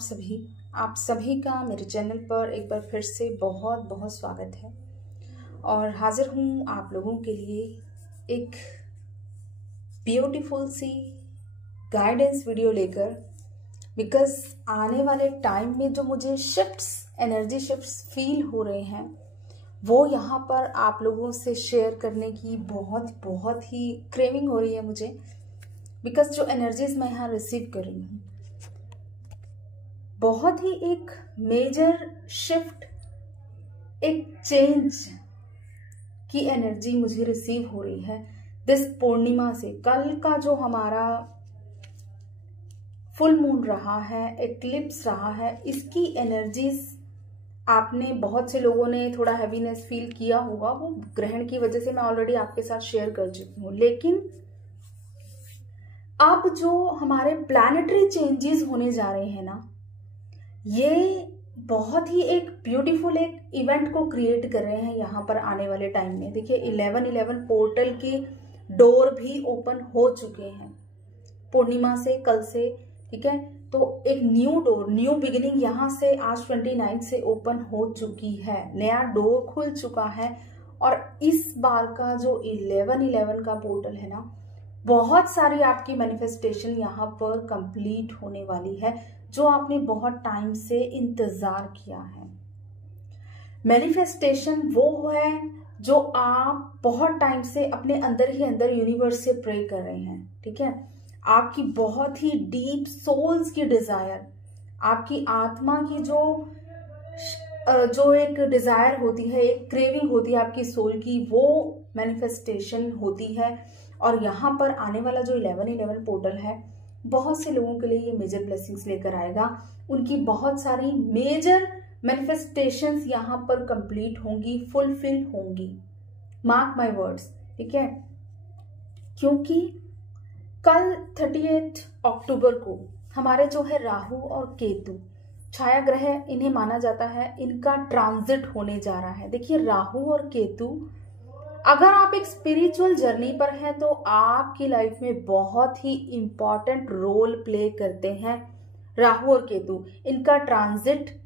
आप सभी का मेरे चैनल पर एक बार फिर से बहुत बहुत स्वागत है। और हाजिर हूँ आप लोगों के लिए एक ब्यूटीफुल सी गाइडेंस वीडियो लेकर, बिकॉज आने वाले टाइम में जो मुझे एनर्जी शिफ्ट्स फील हो रहे हैं वो यहाँ पर आप लोगों से शेयर करने की बहुत ही क्रेविंग हो रही है मुझे, बिकॉज जो एनर्जीज मैं यहाँ रिसीव कर रही हूँ बहुत ही एक मेजर शिफ्ट, एक चेंज की एनर्जी मुझे रिसीव हो रही है दिस पूर्णिमा से। कल का जो हमारा फुल मून रहा है, एक्लिप्स रहा है, इसकी एनर्जीज आपने बहुत से लोगों ने थोड़ा हैवीनेस फील किया होगा। वो ग्रहण की वजह से मैं ऑलरेडी आपके साथ शेयर कर चुकी हूँ, लेकिन अब जो हमारे प्लैनेटरी चेंजेस होने जा रहे हैं ना, ये बहुत ही एक ब्यूटीफुल एक इवेंट को क्रिएट कर रहे हैं यहाँ पर आने वाले टाइम में। देखिए 11/11 पोर्टल के डोर भी ओपन हो चुके हैं पूर्णिमा से, कल से, ठीक है। तो एक न्यू डोर, न्यू बिगिनिंग यहाँ से आज 29 से ओपन हो चुकी है, नया डोर खुल चुका है। और इस बार का जो 11/11 का पोर्टल है ना, बहुत सारी आपकी मैनिफेस्टेशन यहाँ पर कंप्लीट होने वाली है जो आपने बहुत टाइम से इंतजार किया है। मैनिफेस्टेशन वो है जो आप बहुत टाइम से अपने अंदर ही अंदर यूनिवर्स से प्रे कर रहे हैं, ठीक है। आपकी बहुत ही डीप सोल्स की डिजायर, आपकी आत्मा की जो एक डिजायर होती है, एक क्रेविंग होती है आपकी सोल की, वो मैनिफेस्टेशन होती है। और यहाँ पर आने वाला जो 11/11 पोर्टल है बहुत से लोगों के लिए ये मेजर ब्लेसिंग्स लेकर आएगा। उनकी बहुत सारी मेजर मैनिफेस्टेशंस यहाँ पर कंप्लीट होंगी, फुलफिल होंगी, मार्क माय वर्ड्स, ठीक है। क्योंकि कल 30 अक्टूबर को हमारे जो है राहु और केतु छाया ग्रह इन्हें माना जाता है, इनका ट्रांजिट होने जा रहा है। देखिए राहु और केतु, अगर आप एक स्पिरिचुअल जर्नी पर हैं तो आपकी लाइफ में बहुत ही इंपॉर्टेंट रोल प्ले करते हैं राहु और केतु। इनका ट्रांजिट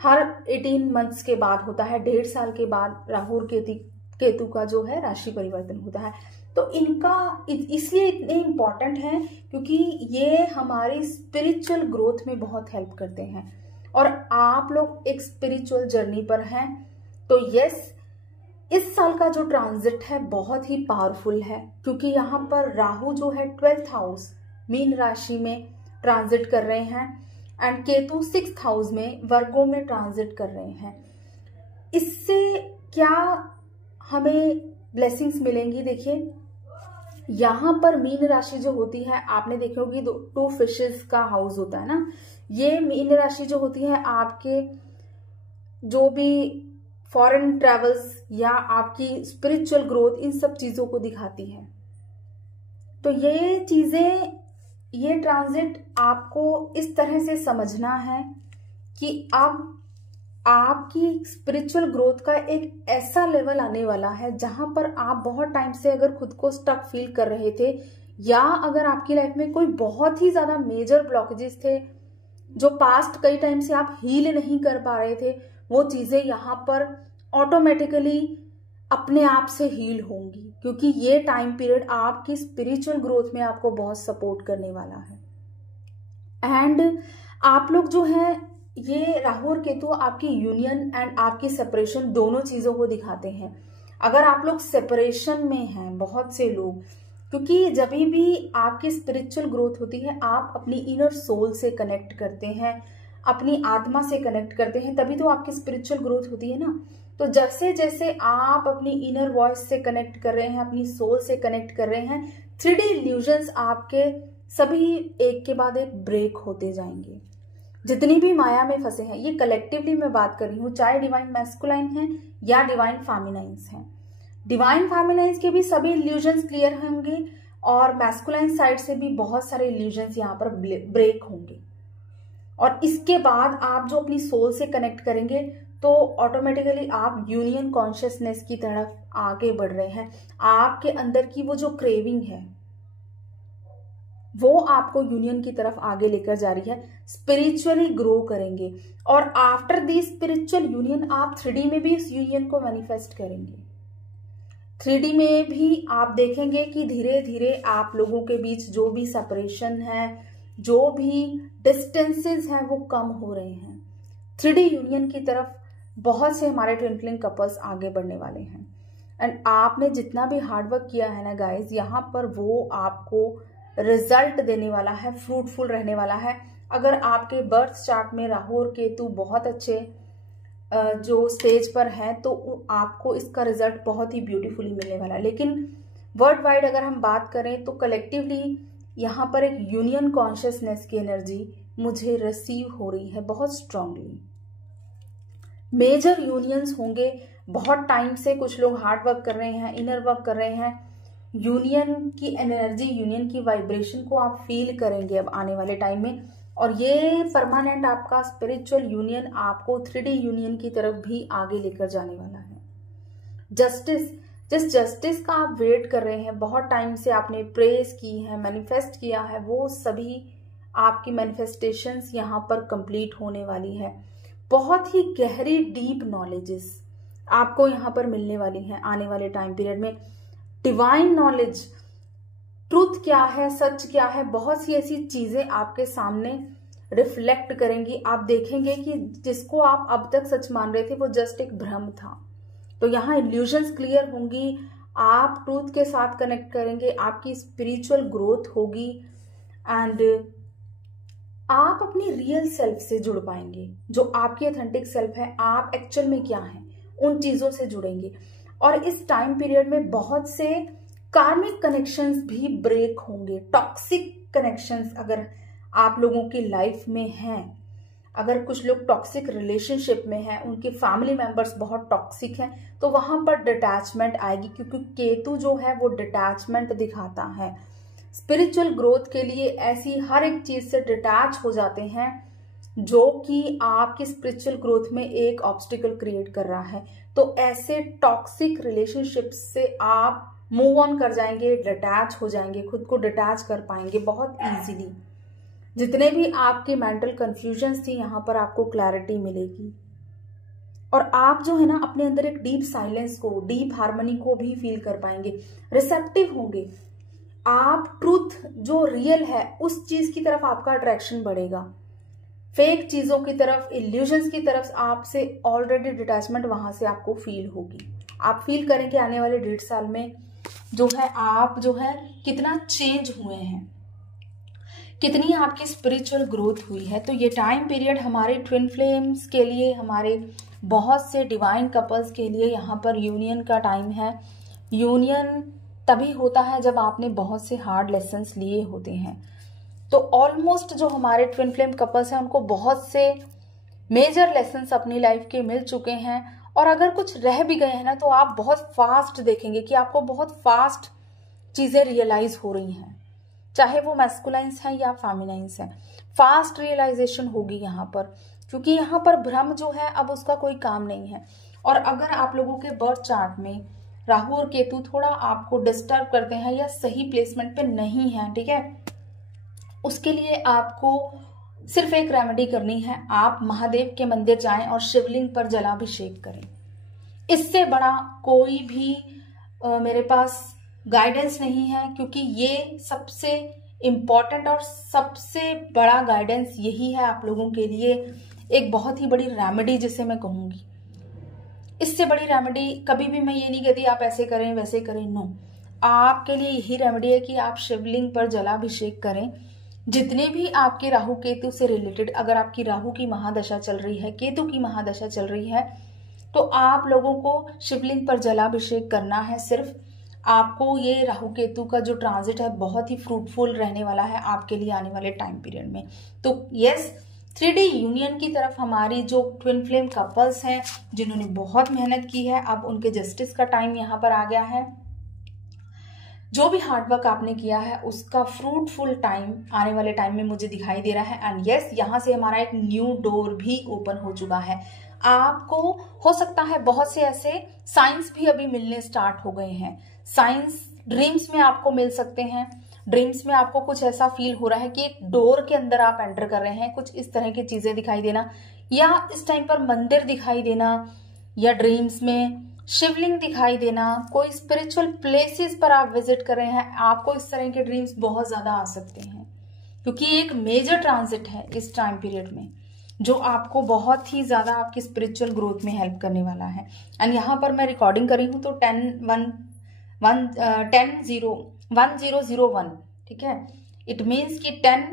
हर 18 मंथ्स के बाद होता है, 1.5 साल के बाद राहु और केतु का जो है राशि परिवर्तन होता है। तो इनका इसलिए इतने इंपॉर्टेंट है क्योंकि ये हमारी स्पिरिचुअल ग्रोथ में बहुत हेल्प करते हैं। और आप लोग एक स्पिरिचुअल जर्नी पर हैं तो यस, इस साल का जो ट्रांजिट है बहुत ही पावरफुल है, क्योंकि यहाँ पर राहु जो है 12th हाउस मीन राशि में ट्रांजिट कर रहे हैं एंड केतु 6th हाउस में वर्गों में ट्रांजिट कर रहे हैं। इससे क्या हमें ब्लेसिंग्स मिलेंगी? देखिए यहाँ पर मीन राशि जो होती है, आपने देखी होगी 2 फिशेस का हाउस होता है ना, ये मीन राशि जो होती है आपके जो भी फॉरेन ट्रेवल्स या आपकी स्पिरिचुअल ग्रोथ, इन सब चीजों को दिखाती है। तो ये चीजें, ये ट्रांजिट आपको इस तरह से समझना है कि अब आपकी स्पिरिचुअल ग्रोथ का एक ऐसा लेवल आने वाला है जहां पर आप बहुत टाइम से अगर खुद को स्टक फील कर रहे थे, या अगर आपकी लाइफ में कोई बहुत ही ज्यादा मेजर ब्लॉकेजेस थे जो पास्ट कई टाइम से आप हील नहीं कर पा रहे थे, वो चीजें यहाँ पर ऑटोमेटिकली अपने आप से हील होंगी, क्योंकि ये टाइम पीरियड आपकी स्पिरिचुअल ग्रोथ में आपको बहुत सपोर्ट करने वाला है। एंड आप लोग जो है, ये राहु और केतु आपकी यूनियन एंड आपकी सेपरेशन दोनों चीजों को दिखाते हैं। अगर आप लोग सेपरेशन में हैं, बहुत से लोग, क्योंकि जब भी आपकी स्पिरिचुअल ग्रोथ होती है आप अपनी इनर सोल से कनेक्ट करते हैं, अपनी आत्मा से कनेक्ट करते हैं, तभी तो आपकी स्पिरिचुअल ग्रोथ होती है ना। तो जैसे जैसे आप अपनी इनर वॉइस से कनेक्ट कर रहे हैं, अपनी सोल से कनेक्ट कर रहे हैं, 3D इल्यूजन्स आपके सभी एक के बाद एक ब्रेक होते जाएंगे। जितनी भी माया में फंसे हैं, ये कलेक्टिवली मैं बात कर रही हूँ, चाहे डिवाइन मैस्कुलाइन है या डिवाइन फेमिनाइन्स हैं। डिवाइन फेमिनाइन्स के भी सभी इल्यूजन्स क्लियर होंगे और मैस्कुलाइन साइड से भी बहुत सारे इल्यूजन्स यहाँ पर ब्रेक होंगे। और इसके बाद आप जो अपनी सोल से कनेक्ट करेंगे तो ऑटोमेटिकली आप यूनियन कॉन्शियसनेस की तरफ आगे बढ़ रहे हैं। आपके अंदर की वो जो क्रेविंग है, वो आपको यूनियन की तरफ आगे लेकर जा रही है। स्पिरिचुअली ग्रो करेंगे और आफ्टर दी स्पिरिचुअल यूनियन आप 3D में भी इस यूनियन को मैनिफेस्ट करेंगे। 3D में भी आप देखेंगे कि धीरे धीरे आप लोगों के बीच जो भी सेपरेशन है, जो भी डिस्टेंसेस हैं, वो कम हो रहे हैं। 3D यूनियन की तरफ बहुत से हमारे ट्विन फ्लेम कपल्स आगे बढ़ने वाले हैं। एंड आपने जितना भी हार्डवर्क किया है ना गाइज, यहाँ पर वो आपको रिजल्ट देने वाला है, फ्रूटफुल रहने वाला है। अगर आपके बर्थ चार्ट में राहु और केतु बहुत अच्छे जो स्टेज पर है तो आपको इसका रिजल्ट बहुत ही ब्यूटीफुली मिलने वाला है। लेकिन वर्ल्ड वाइड अगर हम बात करें तो कलेक्टिवली यहाँ पर एक यूनियन कॉन्शियसनेस की एनर्जी मुझे रिसीव हो रही है बहुत स्ट्रांगली। मेजर यूनियंस होंगे। बहुत टाइम से कुछ लोग हार्ड वर्क कर रहे हैं, इनर वर्क कर रहे हैं। यूनियन की एनर्जी, यूनियन की वाइब्रेशन को आप फील करेंगे अब आने वाले टाइम में। और ये परमानेंट आपका स्पिरिचुअल यूनियन आपको 3D यूनियन की तरफ भी आगे लेकर जाने वाला है। जस्टिस, जिस जस्टिस का आप वेट कर रहे हैं, बहुत टाइम से आपने प्रेस की है, मैनिफेस्ट किया है, वो सभी आपकी मैनिफेस्टेशंस यहाँ पर कंप्लीट होने वाली है। बहुत ही गहरी डीप नॉलेजेस आपको यहाँ पर मिलने वाली हैं आने वाले टाइम पीरियड में। डिवाइन नॉलेज, ट्रूथ क्या है, सच क्या है, बहुत सी ऐसी चीजें आपके सामने रिफ्लेक्ट करेंगी। आप देखेंगे कि जिसको आप अब तक सच मान रहे थे वो जस्ट एक भ्रम था। तो यहाँ इल्यूजन्स क्लियर होंगी, आप ट्रूथ के साथ कनेक्ट करेंगे, आपकी स्पिरिचुअल ग्रोथ होगी एंड आप अपनी रियल सेल्फ से जुड़ पाएंगे। जो आपकी ऑथेंटिक सेल्फ है, आप एक्चुअल में क्या हैं, उन चीजों से जुड़ेंगे। और इस टाइम पीरियड में बहुत से कार्मिक कनेक्शंस भी ब्रेक होंगे। टॉक्सिक कनेक्शंस अगर आप लोगों की लाइफ में हैं, अगर कुछ लोग टॉक्सिक रिलेशनशिप में हैं, उनके फैमिली मेंबर्स बहुत टॉक्सिक हैं, तो वहां पर डिटैचमेंट आएगी, क्योंकि केतु जो है वो डिटैचमेंट दिखाता है। स्पिरिचुअल ग्रोथ के लिए ऐसी हर एक चीज से डिटैच हो जाते हैं जो कि आपकी स्पिरिचुअल ग्रोथ में एक ऑब्स्टिकल क्रिएट कर रहा है। तो ऐसे टॉक्सिक रिलेशनशिप से आप मूव ऑन कर जाएंगे, डिटैच हो जाएंगे, खुद को डिटैच कर पाएंगे बहुत इजीली। जितने भी आपके मेंटल कंफ्यूजन्स थी, यहाँ पर आपको क्लैरिटी मिलेगी और आप जो है ना अपने अंदर एक डीप साइलेंस को, डीप हार्मनी को भी फील कर पाएंगे। रिसेप्टिव होंगे आप, ट्रूथ जो रियल है उस चीज की तरफ आपका अट्रैक्शन बढ़ेगा। फेक चीजों की तरफ, इल्यूजन्स की तरफ आपसे ऑलरेडी डिटैचमेंट वहां से आपको फील होगी। आप फील करेंगे आने वाले 1.5 साल में जो है आप जो है कितना चेंज हुए हैं, कितनी आपकी स्पिरिचुअल ग्रोथ हुई है। तो ये टाइम पीरियड हमारे ट्विन फ्लेम्स के लिए, हमारे बहुत से डिवाइन कपल्स के लिए यहाँ पर यूनियन का टाइम है। यूनियन तभी होता है जब आपने बहुत से हार्ड लेसन्स लिए होते हैं। तो ऑलमोस्ट जो हमारे ट्विन फ्लेम कपल्स हैं उनको बहुत से मेजर लेसन्स अपनी लाइफ के मिल चुके हैं। और अगर कुछ रह भी गए हैं ना, तो आप बहुत फास्ट देखेंगे कि आपको बहुत फास्ट चीजें रियलाइज हो रही हैं, चाहे वो मैस्कुलाइंस हैं या फेमिनाइंस हैं। फास्ट रियलाइजेशन होगी यहाँ पर, क्योंकि यहाँ पर भ्रम जो है अब उसका कोई काम नहीं है। और अगर आप लोगों के बर्थ चार्ट में राहु और केतु थोड़ा आपको डिस्टर्ब करते हैं या सही प्लेसमेंट पे नहीं है, ठीक है, उसके लिए आपको सिर्फ एक रेमेडी करनी है। आप महादेव के मंदिर जाएं और शिवलिंग पर जलाभिषेक करें। इससे बड़ा कोई भी मेरे पास गाइडेंस नहीं है, क्योंकि ये सबसे इम्पॉर्टेंट और सबसे बड़ा गाइडेंस यही है आप लोगों के लिए। एक बहुत ही बड़ी रेमेडी जिसे मैं कहूंगी, इससे बड़ी रेमेडी कभी भी मैं ये नहीं कहती आप ऐसे करें वैसे करें, नो। आपके लिए यही रेमेडी है कि आप शिवलिंग पर जलाभिषेक करें। जितने भी आपके राहु केतु से रिलेटेड, अगर आपकी राहु की महादशा चल रही है, केतु की महादशा चल रही है, तो आप लोगों को शिवलिंग पर जलाभिषेक करना है। सिर्फ आपको ये राहु केतु का जो ट्रांजिट है बहुत ही फ्रूटफुल रहने वाला है आपके लिए आने वाले टाइम पीरियड में। तो यस, 3D यूनियन की तरफ हमारी जो ट्विन फ्लेम कपल्स हैं जिन्होंने बहुत मेहनत की है, अब उनके जस्टिस का टाइम यहाँ पर आ गया है। जो भी हार्डवर्क आपने किया है उसका फ्रूटफुल टाइम आने वाले टाइम में मुझे दिखाई दे रहा है। एंड यस, यहाँ से हमारा एक न्यू डोर भी ओपन हो चुका है। आपको हो सकता है बहुत से ऐसे साइंस भी अभी मिलने स्टार्ट हो गए हैं। साइंस ड्रीम्स में आपको मिल सकते हैं। ड्रीम्स में आपको कुछ ऐसा फील हो रहा है कि एक डोर के अंदर आप एंटर कर रहे हैं, कुछ इस तरह की चीजें दिखाई देना, या इस टाइम पर मंदिर दिखाई देना, या ड्रीम्स में शिवलिंग दिखाई देना, कोई स्पिरिचुअल प्लेसेस पर आप विजिट कर रहे हैं, आपको इस तरह के ड्रीम्स बहुत ज्यादा आ सकते हैं, क्योंकि एक मेजर ट्रांजिट है इस टाइम पीरियड में जो आपको बहुत ही ज्यादा आपकी स्पिरिचुअल ग्रोथ में हेल्प करने वाला है। एंड यहाँ पर मैं रिकॉर्डिंग करी हूँ तो 1001, ठीक है। इट मीन्स कि 10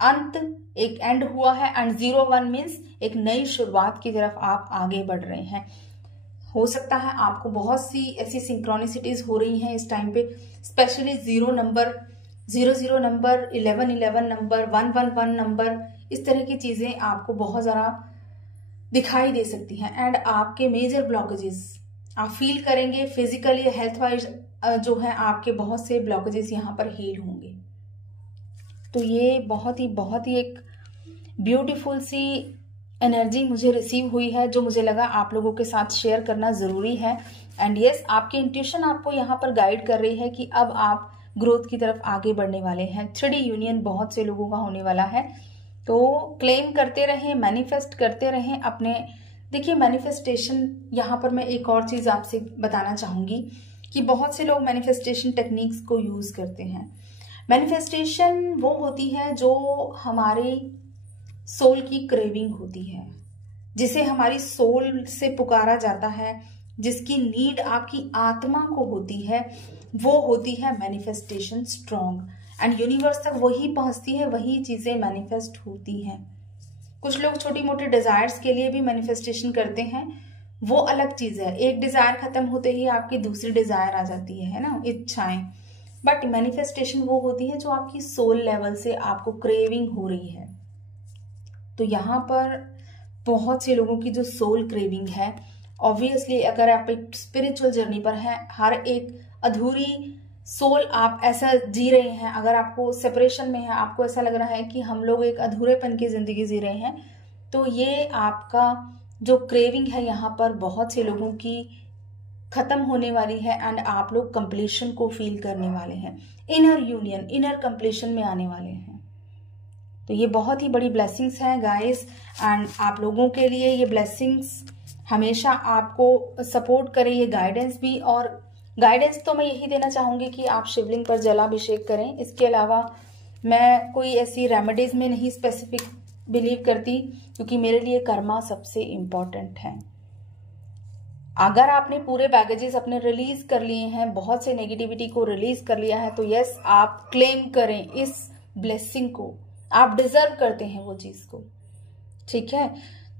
अंत, एक एंड हुआ है, एंड 01 मीन्स एक नई शुरुआत की तरफ आप आगे बढ़ रहे हैं। हो सकता है आपको बहुत सी ऐसी सिंक्रोनिसिटीज हो रही हैं इस टाइम पे, specially 0 number, 00 number, 11 number, 111 number, इस तरह की चीजें आपको बहुत ज्यादा दिखाई दे सकती हैं। एंड आपके मेजर ब्लॉकेजेस आप फील करेंगे फिजिकली, हेल्थ वाइज जो है आपके बहुत से ब्लॉकेजेस यहाँ पर हील होंगे। तो ये बहुत ही एक ब्यूटीफुल सी एनर्जी मुझे रिसीव हुई है, जो मुझे लगा आप लोगों के साथ शेयर करना जरूरी है। एंड यस, आपकी इंट्यूशन आपको यहाँ पर गाइड कर रही है कि अब आप ग्रोथ की तरफ आगे बढ़ने वाले हैं। 3D यूनियन बहुत से लोगों का होने वाला है, तो क्लेम करते रहें, मैनिफेस्ट करते रहें अपने। देखिए मैनिफेस्टेशन, यहाँ पर मैं एक और चीज आपसे बताना चाहूंगी कि बहुत से लोग मैनिफेस्टेशन टेक्निक्स को यूज करते हैं। मैनिफेस्टेशन वो होती है जो हमारे सोल की क्रेविंग होती है, जिसे हमारी सोल से पुकारा जाता है, जिसकी नीड आपकी आत्मा को होती है, वो होती है मैनिफेस्टेशन स्ट्रॉन्ग। एंड यूनिवर्स तक वही पहुंचती है, वही चीजें मैनिफेस्ट होती हैं। कुछ लोग छोटी मोटी डिजायर्स के लिए भी मैनिफेस्टेशन करते हैं, वो अलग चीज है। एक डिजायर खत्म होते ही आपकी दूसरी डिजायर आ जाती है ना, इच्छाएं। बट मैनिफेस्टेशन वो होती है जो आपकी सोल लेवल से आपको क्रेविंग हो रही है। तो यहाँ पर बहुत से लोगों की जो सोल क्रेविंग है, ऑब्वियसली अगर आप एक स्पिरिचुअल जर्नी पर हैं, हर एक अधूरी सोल आप ऐसा जी रहे हैं, अगर आपको सेपरेशन में है, आपको ऐसा लग रहा है कि हम लोग एक अधूरेपन की जिंदगी जी रहे हैं, तो ये आपका जो क्रेविंग है यहाँ पर बहुत से लोगों की खत्म होने वाली है। एंड आप लोग कंप्लीशन को फील करने वाले हैं, इनर यूनियन, इनर कंप्लीशन में आने वाले हैं। तो ये बहुत ही बड़ी ब्लेसिंग्स हैं गाइस, एंड आप लोगों के लिए ये ब्लेसिंग्स हमेशा आपको सपोर्ट करे, ये गाइडेंस भी। और गाइडेंस तो मैं यही देना चाहूंगी कि आप शिवलिंग पर जलाभिषेक करें। इसके अलावा मैं कोई ऐसी रेमेडीज में नहीं स्पेसिफिक बिलीव करती, क्योंकि मेरे लिए कर्मा सबसे इम्पोर्टेंट है। अगर आपने पूरे बैगेजेस अपने रिलीज कर लिए हैं, बहुत से नेगेटिविटी को रिलीज कर लिया है, तो यस, आप क्लेम करें इस ब्लेसिंग को, आप डिजर्व करते हैं वो चीज को, ठीक है।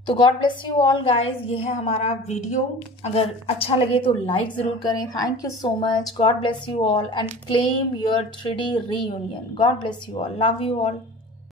तो God bless you all guys, ये है हमारा वीडियो। अगर अच्छा लगे तो लाइक जरूर करें। Thank you so much, God bless you all and claim your 3D reunion. God bless you all, love you all.